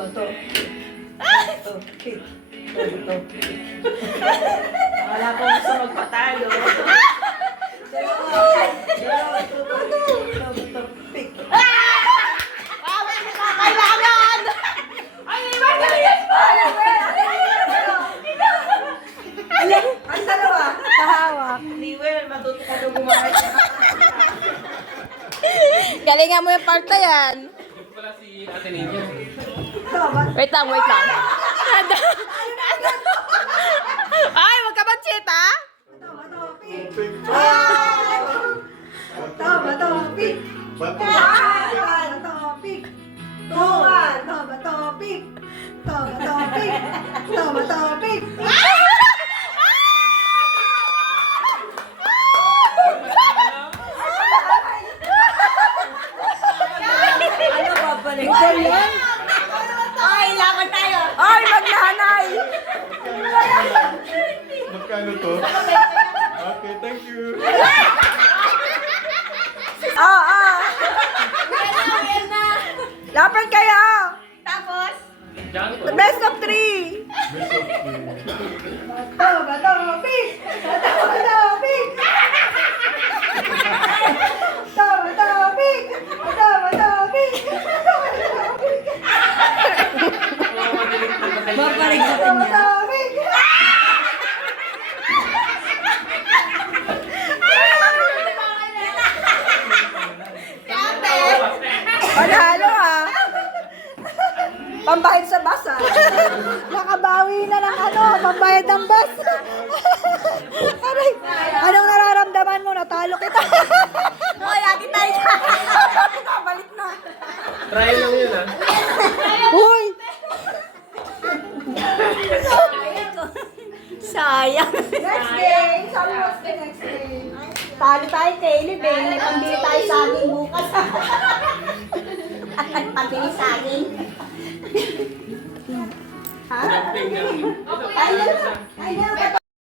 bato. Ito, pick. Ito, pick. Wala ko gusto magpatalo. Dalawa, ito, pick. Kailangan! Ay, may maliit pa! Ang dalawa. Kahawak. Liwel, matuto ka daw gumawa. Galingan mo yung part na yan. Ito pala si Ate Ninyo. Wait lang, wait lang. Ay, magkabatsit, ha? Ano babalik? Ay, laban tayo. Ay, maglanay! Magkano to? Okay, thank you. Laban kayo! Tapos, Diyan po. Best of 3! Best of three. Babalik sa kanya. Panalo ah. Pambayad sa bus ah. Nakabawi na ng ano, pambayad ng bus. Aray, anong nararamdaman mo? Natalo kita. hoy, ati tayo. Balik na. Try lang yun, ha? Uy! Sayang. Next day! Sabi mo the next day. Talo tayo kay Elib eh. Pambili tayo sa akin bukas. Pambili sa akin. Jumping lang. Ay,